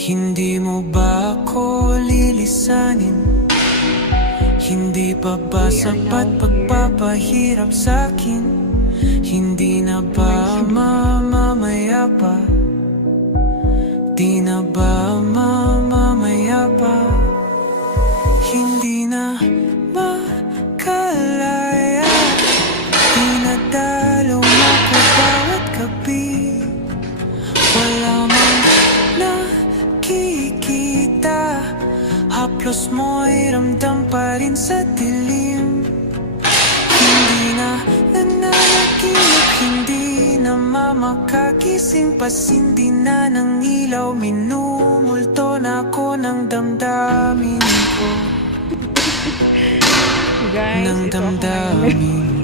Hindi mo ba ako lilisanin? Hindi pa ba sapat pagpapahirap sa'kin? Hindi na ba mamamaya pa? Di na ba mamamaya pa? Hindi na makalaya, di na dalaw ako bawat gabi. Wala mang nakikita, haplos mo'y ramdam pa rin sa dilim. Hindi na nananaginip, hindi na makakising, pasindi na ng ilaw, minumulto na ako ng damdamin ko. Guys, Ng ito ako ngayon. damdamin